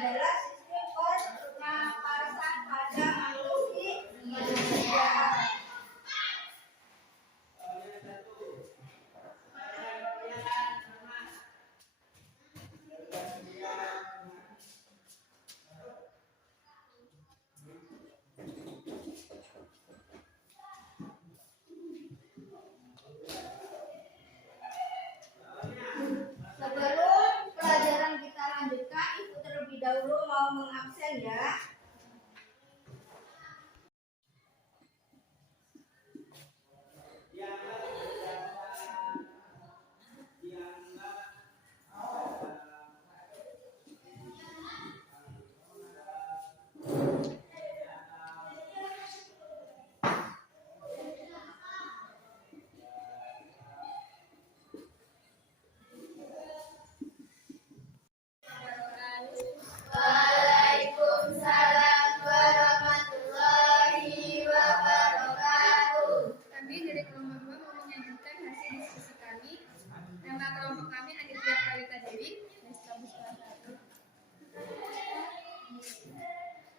adalah sistem pernapasan pada makhluk manusia. Sebelum pelajaran kita lanjutkan, Ibu terlebih dahulu mau mengabsen ya. Waalaikumsalam warahmatullahi wabarakatuh. Kami dari kelompok 2 mau menyajikan hasil diskusi kami. Nama kelompok kami Aditya Prawita Dewi.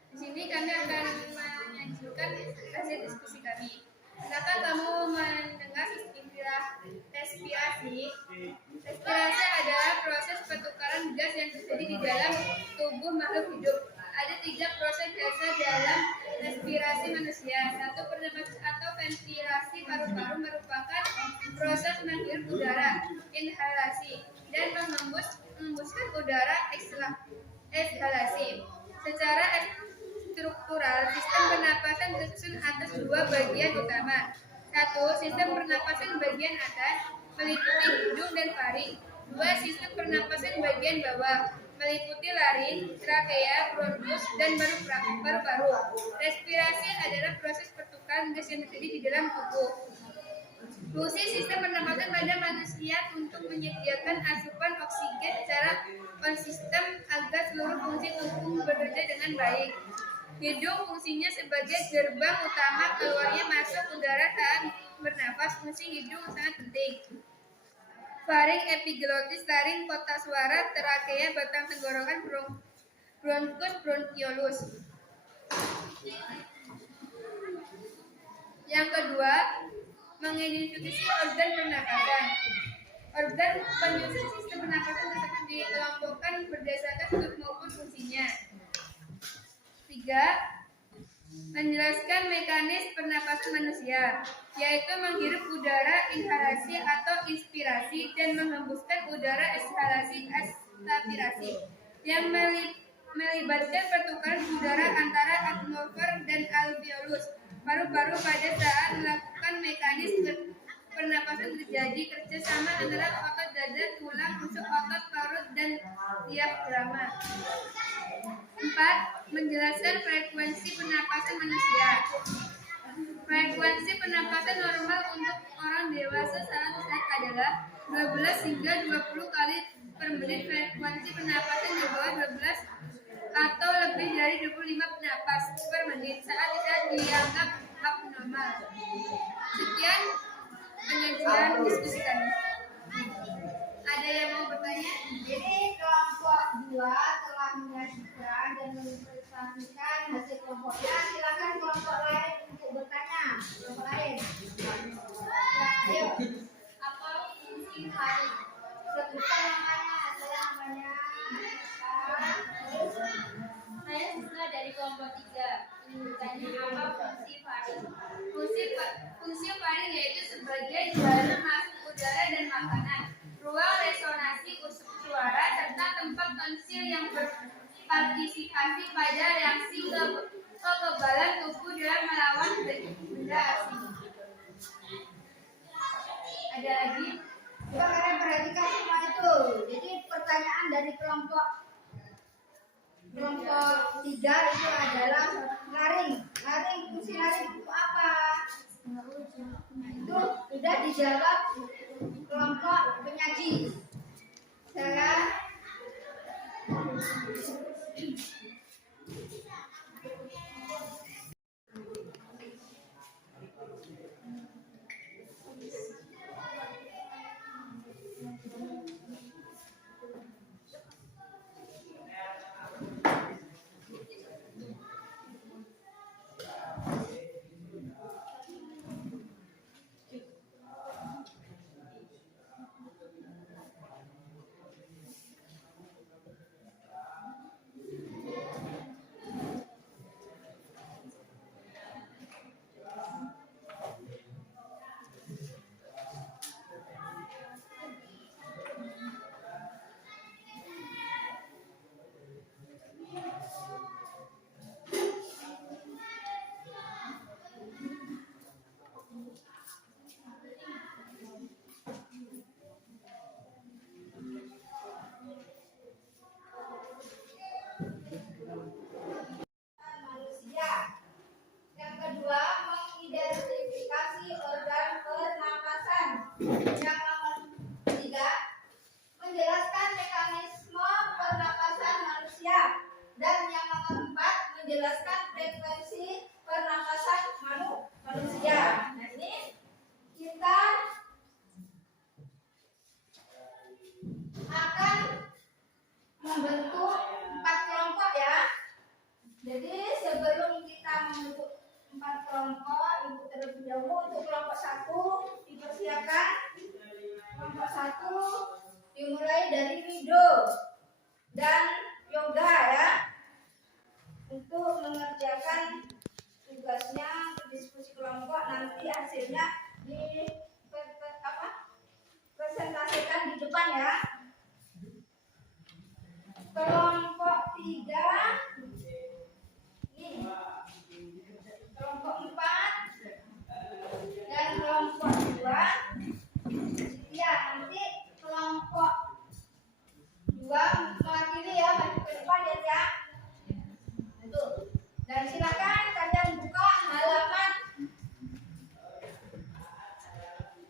Di sini kami akan menyajikan hasil diskusi kami. Silakan kamu mendengar istilah respirasi. Respirasi adalah proses pertukaran gas yang terjadi di dalam tubuh makhluk hidup. Ada 3 proses dasar dalam respirasi manusia. 1. Pernapasan atau ventilasi paru-paru merupakan proses menghirup udara, inhalasi, dan mengembuskan udara, ekshalasi. Secara struktural, sistem pernapasan tersusun atas 2 bagian utama. 1. Sistem pernapasan bagian atas meliputi hidung dan faring. 2. Sistem pernapasan bagian bawah meliputi laring, trakea, bronkus, dan paru-paru. Respirasi adalah proses pertukaran gas yang terjadi di dalam tubuh. Fungsi sistem pernapasan pada manusia untuk menyediakan asupan oksigen secara konsisten agar seluruh fungsi tubuh bekerja dengan baik. Hidung fungsinya sebagai gerbang utama keluarnya masuk udara saat bernafas. Fungsi hidung sangat penting. Faring, epiglotis, laring, kotak suara, trakea, batang tenggorokan, bronkus, bronkiolus. Yang kedua, mengidentifikasi organ pernapasan. Organ penyusun sistem pernapasan tersebut dikelompokkan berdasarkan bentuk maupun fungsinya. 3. Menjelaskan mekanisme pernapasan manusia, yaitu menghirup udara inhalasi atau inspirasi dan menghembuskan udara ekshalasi aspirasi, yang melibatkan pertukaran udara antara atmosfer dan alveolus paru-paru pada saat melakukan mekanisme pernapasan terjadi kerjasama antara otot dada, tulang rusuk, otot parut, dan diafragma. 4. Menjelaskan frekuensi pernapasan manusia. Frekuensi pernapasan normal untuk orang dewasa saat sehat adalah 12 hingga 20 kali per menit. Frekuensi pernapasan di bawah 12 atau lebih dari 25 napas per menit saat tidak dianggap abnormal. Sekian penyajian diskusi kami. Ada yang mau bertanya? Jadi kelompok 2 telah menyajikan dan mempresentasikan hasil kelompoknya. Silakan kelompok lain untuk bertanya. Kelompok lain. Ayo. Apa fungsi faring? Sebutkan namanya. Saya Sisna dari kelompok 3. Ini bertanya apa fungsi faring? Fungsi faring yaitu sebagai jalur masuk udara dan makanan, ruang resonansi usap suara, serta tempat tonsil yang berpartisipasi pada reaksi kekebalan tubuh dalam melawan benda asing. Ada lagi? Coba kalian perhatikan semua itu. Jadi pertanyaan dari kelompok 3 itu adalah laring. Fungsi laring itu apa? Itu sudah dijawab kelompok penyaji. Saya menjelaskan frekuensi pernapasan manusia. Nah, ini kita akan membentuk 4 kelompok ya. Jadi sebelum kita membentuk 4 kelompok, ibu terlebih dahulu untuk kelompok 1 dipersiapkan. Kelompok 1 dimulai dari Rido dan Yoga ya, untuk mengerjakan tugasnya diskusi kelompok. Nanti hasilnya presentasikan di depan ya. Kelompok 3 ini, kelompok 4 dan kelompok 2 ya. Nanti kelompok 2 mewakili ya, maju ke depan ya. Itu. Dan silakan kalian buka halaman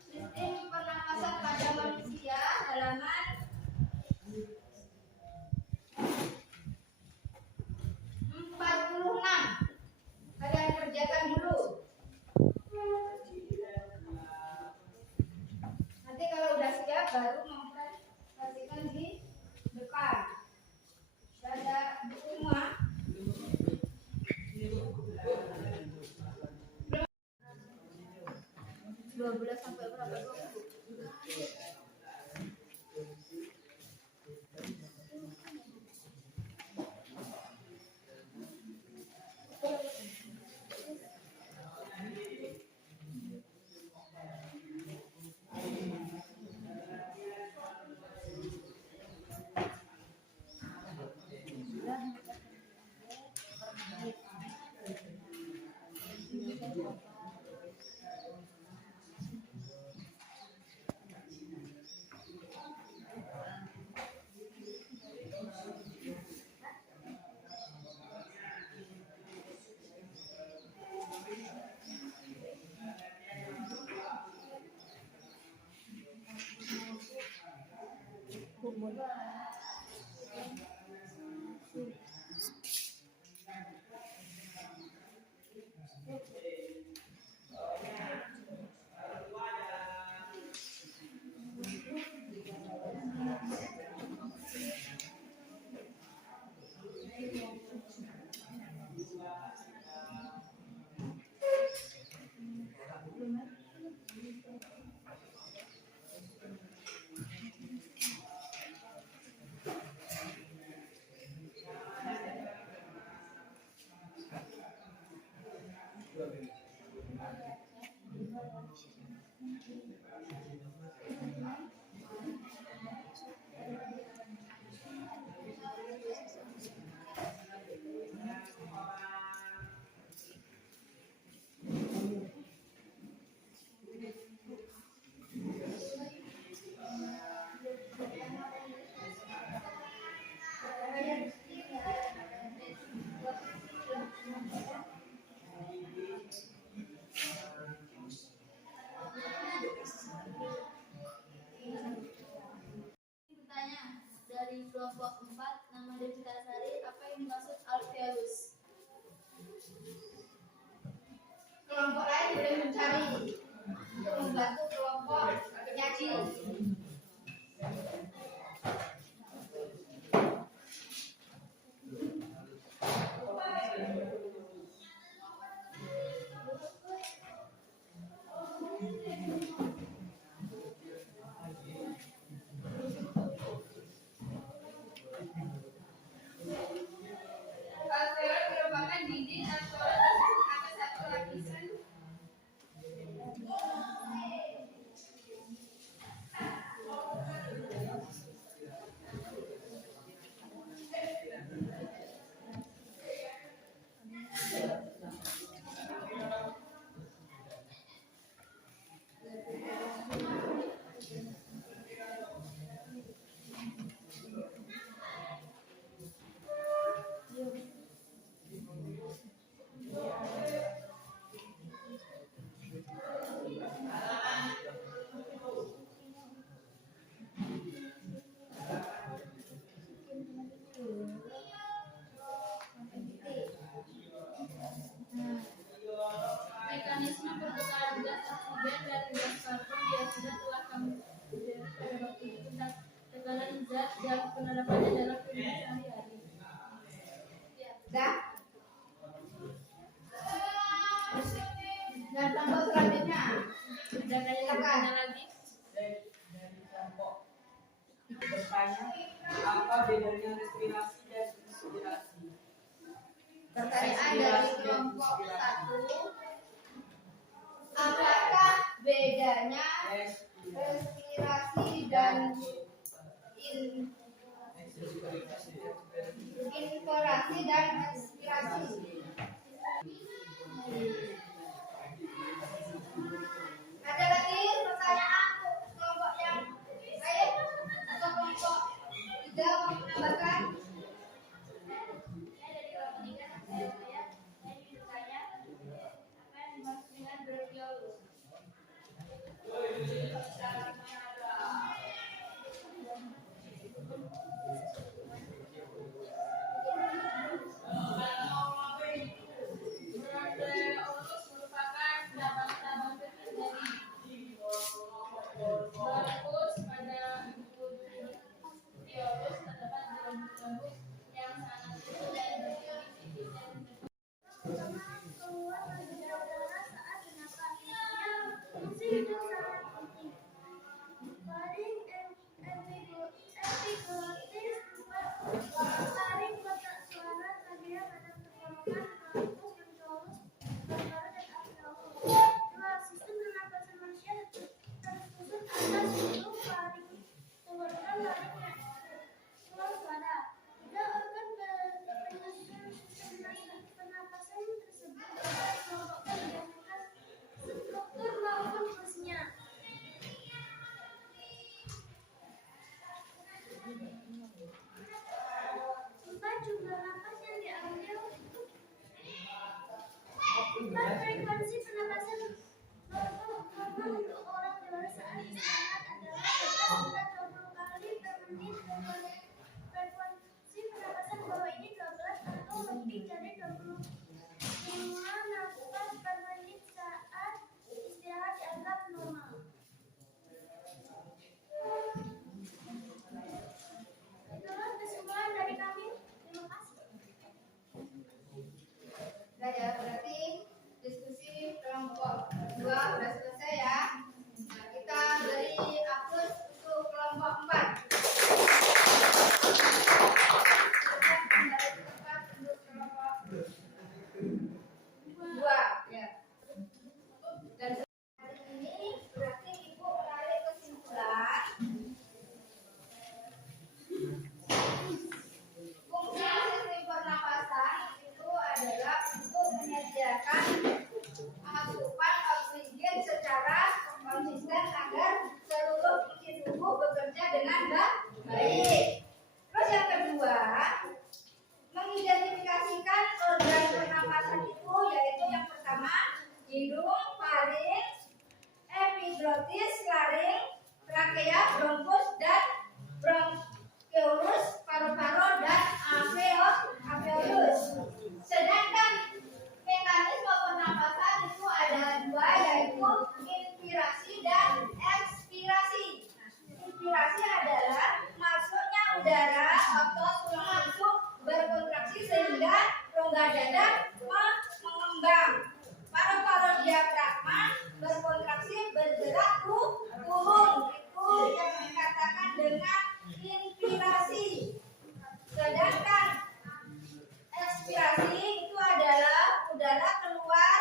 sistem pernapasan pada manusia, halaman 46. Kalian kerjakan dulu. Nanti kalau udah siap baru mempresentasikan di depan. Sudah ada buku semua. 12 sampai berapa? 20. Dah. Dan kelompok selanjutnya. Dan Silakan. lagi. Dari kelompok bertanya apa bedanya respirasi dan inspirasi. Pertanyaan dari kelompok 1. Apakah bedanya respirasi dan inspirasi dan ekspirasi? Ada lagi pertanyaan kelompok yang lain atau kelompok 3 mau menambahkan? Saya dari kelompok 3 saya bertanya apa yang dimaksud dengan bronkiolus. Bronkiolus merupakan cabang-cabang kecil dari bronkus. Pada bronkiolus terdapat gelembung-gelembung yang sangat kecil dan berisi dan Pertama, keluar dari udara saat bernapas. Fungsi itu sangat penting. Faring epiglottis, faring kotak suara, trachea pada tenggorokan, bronkus, bronkiolus, paru-paru dan alveolus. Dua, sistem pernapasan manusia tersusun atas hidung, faring, tenggorokan, laring, ruang suara. Tiga, organ penyusun sistem pernapasan tersebut dapat dikelompokkan berdasarkan struktur maupun fungsinya. Empat, jumlah napas yang diambil. Empat, frekuensi pernapasan normal untuk orang dewasa saat istirahat adalah 11 hingga 20 kali per menit. Frekuensi pernapasan bawah ini 12 atau lebih dari 25 napas per menit saat istirahat dianggap normal. Itulah kesimpulan dari kami. Terima kasih. Sudah ya, berarti diskusi kelompok 2 sudah selesai ya. Nah, kita beri aplaus untuk kelompok 4. Kita kembali ke tempat untuk kelompok 2 ya. Dan hari ini berarti Ibu menarik kesimpulan fungsi sistem pernapasan itu adalah untuk menyediakan asupan oksigen secara konsisten agar seluruh isi tubuh bekerja dengan baik. Terus yang kedua, mengidentifikasikan organ pernapasan itu, yaitu yang pertama hidung, faring, epiglottis, laring, trachea, bronkus dan bronkiolus, paru-paru dan alveolus. Sedangkan mekanisme pernapasan itu ada 2, yaitu inspirasi dan ekspirasi. Inspirasi adalah masuknya udara atau tulang masuk berkontraksi sehingga rongga dada mengembang. Paru-paru diafragma berkontraksi bergerak turun. Itu yang dikatakan dengan inspirasi. Sedangkan ekspirasi itu adalah udara keluar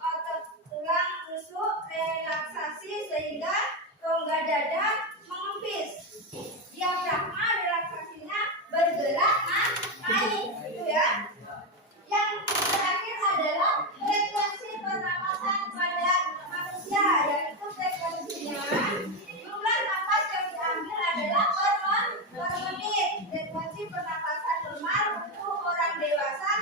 otot tulang rusuk relaksasi sehingga rongga dada mengempis. Diafragma relaksasinya bergerak naik, gitu ya. Yang terakhir adalah frekuensi pernapasan pada manusia, yaitu frekuensinya jumlah napas yang diambil adalah per menit. Frekuensi pernapasan normal untuk orang dewasa